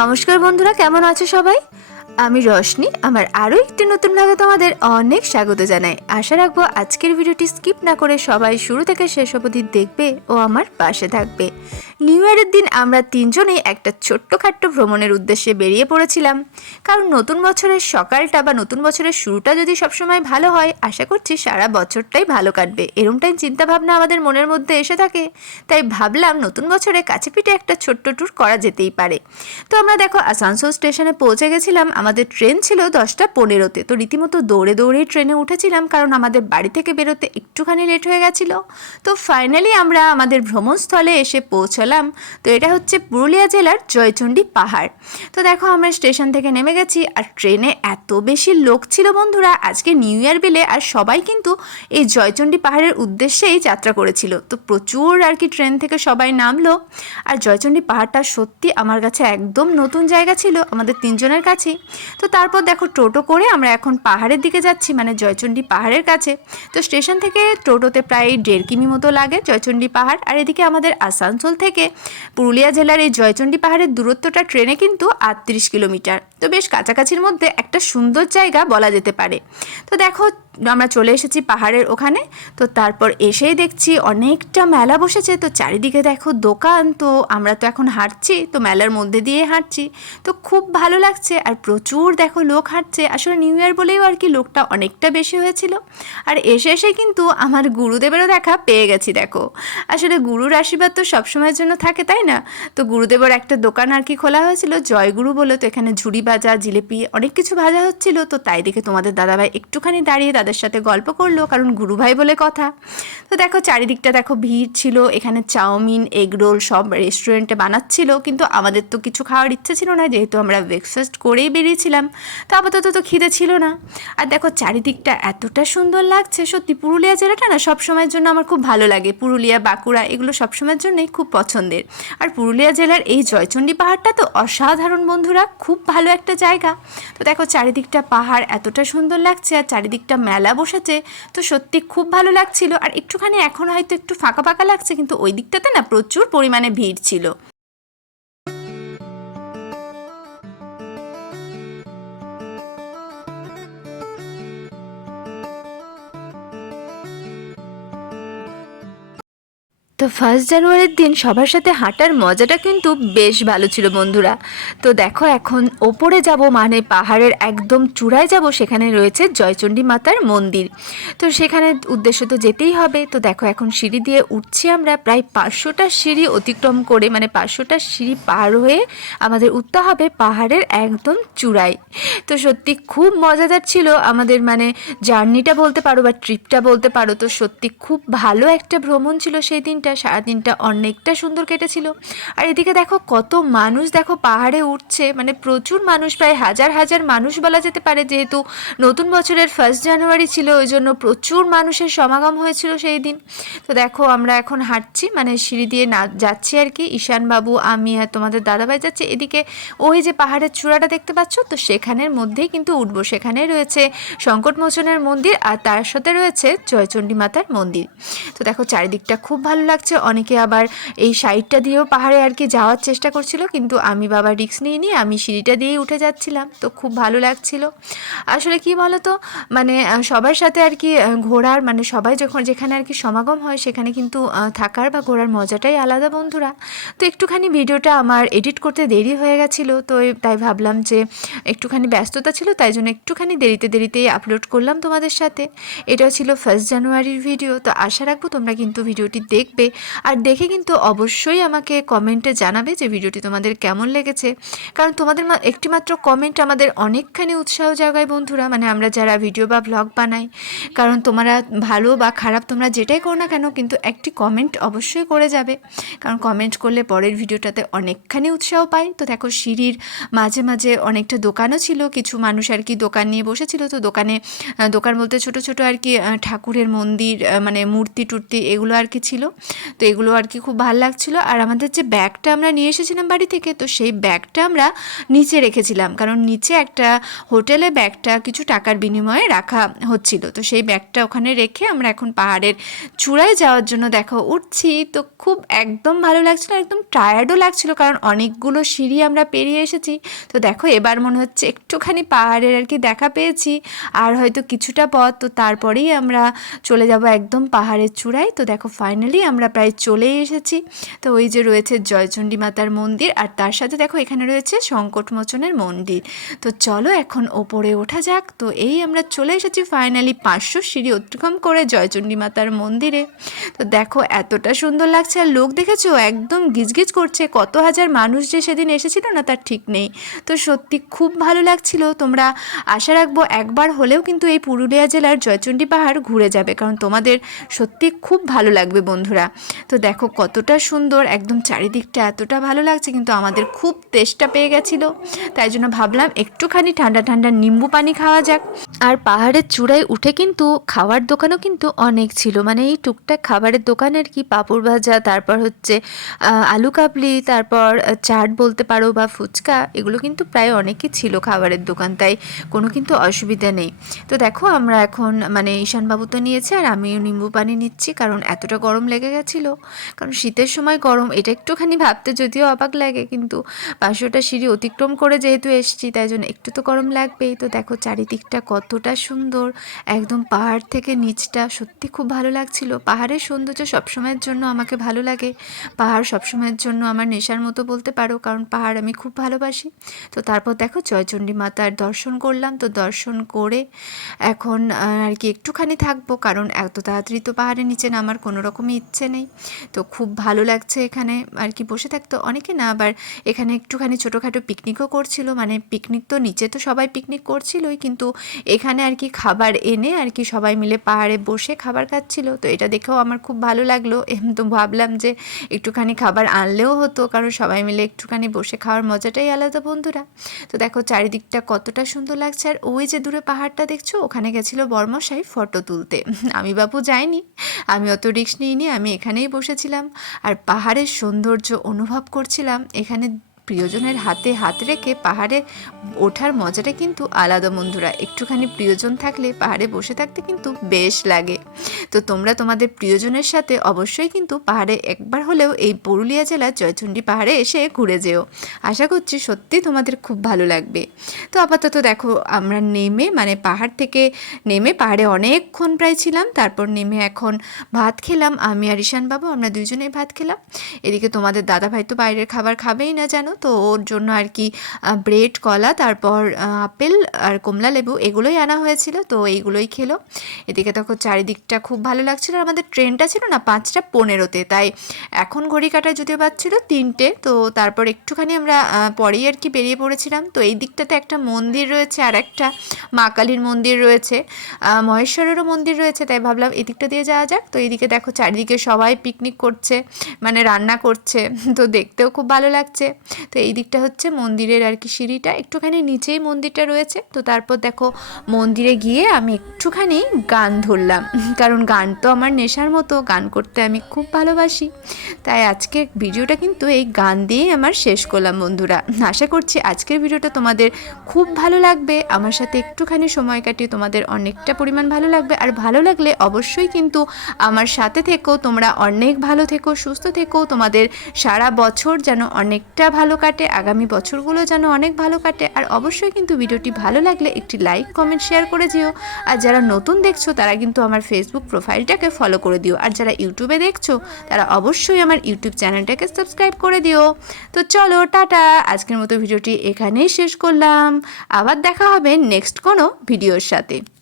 নমস্কার বন্ধুরা, কেমন আছো সবাই? আমি রশনি, আমার আরও একটি নতুন ভাগে তোমাদের অনেক স্বাগত জানাই। আশা রাখব আজকের ভিডিওটি স্কিপ না করে সবাই শুরু থেকে শেষ অবধি দেখবে ও আমার পাশে থাকবে। নিউ ইয়ারের দিন আমরা তিনজনেই একটা ছোট্টখাট্ট ভ্রমণের উদ্দেশ্যে বেরিয়ে পড়েছিলাম। কারণ নতুন বছরের সকালটা বা নতুন বছরের শুরুটা যদি সবসময় ভালো হয়, আশা করছি সারা বছরটাই ভালো কাটবে। এরমটাই চিন্তাভাবনা আমাদের মনের মধ্যে এসে থাকে। তাই ভাবলাম নতুন বছরে কাছে পিঠে একটা ছোট্ট ট্যুর করা যেতেই পারে। তো আমরা দেখো আসানসোল স্টেশনে পৌঁছে গেছিলাম। আমাদের ট্রেন ছিল দশটা পনেরোতে। তো রীতিমতো দৌড়ে দৌড়েই ট্রেনে উঠেছিলাম কারণ আমাদের বাড়ি থেকে বেরোতে একটুখানি লেট হয়ে গেছিল। তো ফাইনালি আমরা আমাদের ভ্রমণস্থলে এসে পৌঁছলাম। তো এটা হচ্ছে পুরুলিয়া জেলার জয়চণ্ডী পাহাড়। তো দেখো আমরা স্টেশন থেকে নেমে গেছি আর ট্রেনে এত বেশি লোক ছিল বন্ধুরা, আজকে নিউ ইয়ার বেলে আর সবাই কিন্তু এই জয়চণ্ডী পাহাড়ের উদ্দেশ্যেই যাত্রা করেছিল। তো প্রচুর আর কি ট্রেন থেকে সবাই নামলো। আর জয়চণ্ডী পাহাড়টা সত্যি আমার কাছে একদম নতুন জায়গা ছিল, আমাদের তিনজনের কাছেই তো তারপর দেখো টোটো করে আমরা এখন পাহাড়ের দিকে যাচ্ছি মানে জয়চণ্ডী পাহাড়ের কাছে। তো স্টেশন থেকে টোটোতে প্রায় দেড় কিমি মতো লাগে জয়চণ্ডী পাহাড়। আর এদিকে আমাদের আসানসোল থেকে পুরুলিয়া জেলার এই জয়চণ্ডী পাহাড়ের দূরত্বটা ট্রেনে কিন্তু আটত্রিশ কিলোমিটার। তো বেশ কাছাকাছির মধ্যে একটা সুন্দর জায়গা বলা যেতে পারে। তো দেখো আমরা চলে এসেছি পাহাড়ের ওখানে। তো তারপর এসেই দেখছি অনেকটা মেলা বসেছে। তো চারিদিকে দেখো দোকান, তো আমরা তো এখন হাঁটছি, তো মেলার মধ্যে দিয়ে হাঁটছি। তো খুব ভালো লাগছে আর প্রচুর দেখো লোক হাঁটছে। আসলে নিউ ইয়ার বলেও আর কি লোকটা অনেকটা বেশি হয়েছিল। আর এসে এসে কিন্তু আমার গুরুদেবেরও দেখা পেয়ে গেছি দেখো। আসলে গুরুর আশীর্বাদ তো সবসময়ের জন্য থাকে, তাই না? তো গুরুদেবের একটা দোকান আর কি খোলা হয়েছিল, জয়গুরু বলে, তো এখানে ঝুড়ি ভাজা জিলেপি অনেক কিছু ভাজা হচ্ছিল। তো তাই দেখে তোমাদের দাদাভাই একটুখানি দাঁড়িয়ে তাদের সাথে গল্প করল, কারণ গুরু ভাই বলে কথা। তো দেখো, চারিদিকটা দেখো, ভিড় ছিল, এখানে চাউমিন এগরোল সব রেস্টুরেন্টে বানাচ্ছিল, কিন্তু আমাদের তো কিছু খাওয়ার ইচ্ছে ছিল না, যেহেতু আমরা ব্রেকফাস্ট করেই বেরিয়েছিলাম। তো আপাতত তো খিদে ছিল না। আর দেখো, চারিদিকটা এতটা সুন্দর লাগছে, সত্যি পুরুলিয়া জেলাটা না সবসময়ের জন্য আমার খুব ভালো লাগে। পুরুলিয়া, বাঁকুড়া, এগুলো সবসময়ের জন্যই খুব পছন্দের। আর পুরুলিয়া জেলার এই জয়চণ্ডী পাহাড়টা তো অসাধারণ বন্ধুরা, খুব ভালো একটা জায়গা। তো দেখো, চারিদিকটা পাহাড় এতটা সুন্দর লাগছে, আর চারিদিকটা মেলা বসেছে, তো সত্যি খুব ভালো লাগছিল। আর একটুখানি এখন হয়তো একটু ফাঁকা ফাঁকা লাগছে, কিন্তু ওই দিকটাতে না প্রচুর পরিমাণে ভিড় ছিল। তো ফার্স্ট জানুয়ারির দিন সবার সাথে হাঁটার মজাটা কিন্তু বেশ ভালো ছিল বন্ধুরা। তো দেখো এখন ওপরে যাব মানে পাহাড়ের একদম চূড়ায় যাব সেখানে রয়েছে জয়চণ্ডী মাতার মন্দির। তো সেখানে উদ্দেশ্য তো যেতেই হবে। তো দেখো এখন সিঁড়ি দিয়ে উঠছি আমরা, প্রায় পাঁচশোটা সিঁড়ি অতিক্রম করে মানে পাঁচশোটা সিঁড়ি পার হয়ে আমাদের উঠতে হবে পাহাড়ের একদম চূড়ায়। তো সত্যি খুব মজাদার ছিল আমাদের মানে জার্নিটা বলতে পারো বা ট্রিপটা বলতে পারো, তো সত্যি খুব ভালো একটা ভ্রমণ ছিল সেই দিনটা। সারাদিনটা অনেকটা সুন্দর কেটেছিল। আর এদিকে দেখো কত মানুষ দেখো পাহাড়ে উঠছে মানে প্রচুর মানুষ, প্রায় হাজার হাজার মানুষ বলা যেতে পারে যেহেতু নতুন বছরের ফার্স্ট জানুয়ারি ছিল, ওই জন্য প্রচুর মানুষের সমাগম হয়েছিল সেই দিন। তো দেখো আমরা এখন হাঁটছি মানে সিঁড়ি দিয়ে না যাচ্ছি আর কি। ঈশানবাবু, আমি আর তোমাদের দাদাভাই যাচ্ছি। এদিকে ওই যে পাহাড়ের চূড়াটা দেখতে পাচ্ছ? তো সেখানের মধ্যেই কিন্তু উঠবো। সেখানে রয়েছে সংকটমোচনের মন্দির আর তার সাথে রয়েছে জয়চণ্ডী মাতার মন্দির। তো দেখো চারিদিকটা খুব ভালো লাগছে। অনেকে আবার এই সাইডটা দিয়েও পাহাড়ে আর কি যাওয়ার চেষ্টা করছিল, কিন্তু আমি বাবা রিক্স নিয়ে নিয়ে আমি সিঁড়িটা দিয়েই উঠে যাচ্ছিলাম। তো খুব ভালো লাগছিল। আসলে কি বলো তো মানে সবার সাথে আর কি ঘোরার মানে সবাই যখন যেখানে আর কি সমাগম হয়, সেখানে কিন্তু থাকার বা ঘোরার মজাটাই আলাদা বন্ধুরা। তো একটুখানি ভিডিওটা আমার এডিট করতে দেরি হয়ে গেছিল, তো তাই ভাবলাম যে একটুখানি ব্যস্ততা ছিল, তাই জন্য একটুখানি দেরিতে দেরিতেই আপলোড করলাম তোমাদের সাথে। এটাও ছিল ফার্স্ট জানুয়ারির ভিডিও তো আশা রাখব তোমরা কিন্তু ভিডিওটি দেখবে। আর দেখে কিন্তু অবশ্যই আমাকে কমেন্টে জানাবে যে ভিডিওটি তোমাদের কেমন লেগেছে। কারণ তোমাদের একটিমাত্র কমেন্ট আমাদের অনেকখানি উৎসাহ জাগায় বন্ধুরা। মানে আমরা যারা ভিডিও বা ব্লগ বানাই, কারণ তোমরা ভালো বা খারাপ তোমরা যেটাই করো না কেন, কিন্তু একটি কমেন্ট অবশ্যই করে যাবে। কারণ কমেন্ট করলে পরের ভিডিওটাতে অনেকখানি উৎসাহ পাই। তো দেখো, সিঁড়ির মাঝে মাঝে অনেকটা দোকানও ছিল। কিছু মানুষ আর কি দোকান নিয়ে বসেছিল। তো দোকানে দোকান বলতে ছোট ছোট আর কি ঠাকুরের মন্দির মানে মূর্তি টুর্তি এগুলো আর কি ছিল। তো এগুলো আর কি খুব ভালো লাগছিল। আর আমাদের যে ব্যাগটা আমরা নিয়ে এসেছিলাম বাড়ি থেকে, তো সেই ব্যাগটা আমরা নিচে রেখেছিলাম। কারণ নিচে একটা হোটেলে ব্যাগটা কিছু টাকার বিনিময়ে রাখা হচ্ছিল। তো সেই ব্যাগটা ওখানে রেখে আমরা এখন পাহাড়ের চূড়ায় যাওয়ার জন্য দেখো উঠছি। তো খুব একদম ভালো লাগছিল, একদম টায়ার্ডও লাগছিল কারণ অনেকগুলো সিঁড়ি আমরা পেরিয়ে এসেছি। তো দেখো এবার মনে হচ্ছে একটুখানি পাহাড়ের আর কি দেখা পেয়েছি। আর হয়তো কিছুটা পথ, তো তারপরেই আমরা চলে যাব একদম পাহাড়ের চূড়ায়। তো দেখো ফাইনালি আমরা প্রায় চলেই এসেছি। তো ওই যে রয়েছে জয়চণ্ডী মাতার মন্দির আর তার সাথে দেখো এখানে রয়েছে সংকটমোচনের মন্দির। তো চলো এখন ওপরে ওঠা যাক। তো এই আমরা চলে এসেছি ফাইনালি পাঁচশো সিঁড়ি অতিক্রম করে জয়চণ্ডী মাতার মন্দিরে। তো দেখো এতটা সুন্দর লাগছে আর লোক দেখেছ? একদম গিজগিজ করছে। কত হাজার মানুষ যে সেদিন এসেছিল না তার ঠিক নেই। তো সত্যি খুব ভালো লাগছিল। তোমরা আশা রাখব একবার হলেও কিন্তু এই পুরুলিয়া জেলার জয়চণ্ডী পাহাড় ঘুরে যাবে। কারণ তোমাদের সত্যি খুব ভালো লাগবে বন্ধুরা। তো দেখো কতটা সুন্দর, একদম চারিদিকটা এতটা ভালো লাগছে, কিন্তু আমাদের খুব তেষ্টা পেয়ে গেছিল। তাই জন্য ভাবলাম একটুখানি ঠান্ডা ঠান্ডা নিম্বু পানি খাওয়া যাক। আর পাহাড়ের চূড়ায় উঠে কিন্তু খাওয়ার দোকানও কিন্তু অনেক ছিল। মানে এই টুকটাক খাবারের দোকান আর কি, পাঁপড় ভাজা, তারপর হচ্ছে আলু কাবলি, তারপর চাট বলতে পারো বা ফুচকা, এগুলো কিন্তু প্রায় অনেকই ছিল খাবারের দোকান। তাই কোনো কিন্তু অসুবিধা নেই। তো দেখো আমরা এখন মানে ঈশানবাবু তো নিয়েছে আর আমিও নিম্বু পানি নিচ্ছি, কারণ এতটা গরম লেগে গেছিল কারণ শীতের সময় গরম, এটা একটুখানি ভাবতে যদিও অবাক লাগে, কিন্তু পাঁচশোটা সিঁড়ি অতিক্রম করে যেহেতু এসছি, তাই জন্য একটু তো গরম লাগবেই। তো দেখো, চারিদিকটা কতটা সুন্দর, একদম পাহাড় থেকে নিচটা, সত্যি খুব ভালো লাগছিল। পাহাড়ের সৌন্দর্য সবসময়ের জন্য আমাকে ভালো লাগে। পাহাড় সবসময়ের জন্য আমার নেশার মতো বলতে পারো, কারণ পাহাড় আমি খুব ভালোবাসি। তো তারপর দেখো, জয়চণ্ডী মাতার দর্শন করলাম। তো দর্শন করে এখন আর কি একটুখানি থাকব, কারণ এত তাড়াতাড়ি তো পাহাড়ের নিচে নামার কোনো রকমই ইচ্ছে নেই। তো খুব ভালো লাগছে এখানে আর কি বসে থাকতো। অনেকে না আবার এখানে একটুখানি ছোটোখাটো পিকনিকও করছিল। মানে পিকনিক তো নিচে তো সবাই পিকনিক করছিলই, কিন্তু এখানে আর কি খাবার এনে আর কি সবাই মিলে পাহাড়ে বসে খাবার খাচ্ছিল। তো এটা দেখেও আমার খুব ভালো লাগল। তো ভাবলাম যে একটুখানি খাবার আনলেও হতো, কারণ সবাই মিলে একটুখানি বসে খাওয়ার মজাটাই আলাদা বন্ধুরা। তো দেখো চারিদিকটা কতটা সুন্দর লাগছে। আর ওই যে দূরে পাহাড়টা দেখছ, ওখানে গেছিল বর্মশাই ফটো তুলতে। আমি বাবু যাইনি, আমি অত রিক্স নিইনি, আমি এখানেই বসেছিলাম। আর পাহাড়ের সৌন্দর্য অনুভব করছিলাম এখানে প্রিয়জনের হাতে হাত রেখে পাহাড়ে ওঠার মজাটা কিন্তু আলাদা বন্ধুরা। একটুখানি প্রিয়জন থাকলে পাহাড়ে বসে থাকতে কিন্তু বেশ লাগে। তো তোমরা তোমাদের প্রিয়জনের সাথে অবশ্যই কিন্তু পাহাড়ে একবার হলেও এই পুরুলিয়া জেলার জয়চণ্ডী পাহাড়ে এসে ঘুরে যেও। আশা করছি সত্যি তোমাদের খুব ভালো লাগবে। তো আপাতত দেখো, আমরা নেমে মানে পাহাড় থেকে নেমে পাহাড়ে অনেকক্ষণ প্রায় ছিলাম। তারপর নেমে এখন ভাত খেলাম। আমি আর ঈশান বাবু, আমরা দুজনেই ভাত খেলাম। এদিকে তোমাদের দাদা ভাই তো বাইরের খাবার খাবেই না জানো? তো ওর জন্য আর কি ব্রেড, কলা, তারপর আপেল আর কমলা লেবু এগুলোই আনা হয়েছিল, তো এইগুলোই খেলো। এদিকে তখন চারিদিকটা খুব ভালো লাগছিল। আর আমাদের ট্রেনটা ছিল না পাঁচটা পনেরোতে, তাই এখন ঘড়ি কাটায় যদিও বাজছিল তিনটে, তো তারপর একটুখানি আমরা পরেই আর কি বেরিয়ে পড়েছিলাম। তো এই দিকটাতে একটা মন্দির রয়েছে আর একটা মা কালীর মন্দির রয়েছে মহেশ্বরেরও মন্দির রয়েছে, তাই ভাবলাম এদিকটা দিয়ে যাওয়া যাক। তো এইদিকে দেখো চারিদিকে সবাই পিকনিক করছে মানে রান্না করছে, তো দেখতেও খুব ভালো লাগছে। তো এই দিকটা হচ্ছে মন্দিরের আর কি সিঁড়িটা। একটুখানি নিচেই মন্দিরটা রয়েছে। তো তারপর দেখো মন্দিরে গিয়ে আমি একটুখানি গান ধরলাম। কারণ গান তো আমার নেশার মতো, গান করতে আমি খুব ভালোবাসি। তাই আজকে ভিডিওটা কিন্তু এই গান দিয়েই আমার শেষ করলাম বন্ধুরা। আশা করছি আজকের ভিডিওটা তোমাদের খুব ভালো লাগবে। আমার সাথে একটুখানি সময় কাটিয়ে তোমাদের অনেকটা পরিমাণ ভালো লাগবে। আর ভালো লাগলে অবশ্যই কিন্তু আমার সাথে থেকো। তোমরা অনেক ভালো থেকো, সুস্থ থেকো। তোমাদের সারা বছর যেন অনেকটা ভালো কাটে, আগামী বছরগুলো যেন অনেক ভালো কাটে। আর অবশ্যই কিন্তু ভিডিওটি ভালো লাগলে একটি লাইক, কমেন্ট, শেয়ার করে দিও। আর যারা নতুন দেখছ, তারা কিন্তু আমার ফেসবুক প্রোফাইলটাকে ফলো করে দিও। আর যারা ইউটিউবে দেখছ, তারা অবশ্যই আমার ইউটিউব চ্যানেলটাকে সাবস্ক্রাইব করে দিও। তো চলো, টাটা। আজকের মতো ভিডিওটি এখানেই শেষ করলাম। আবার দেখা হবে নেক্সট কোনো ভিডিওর সাথে।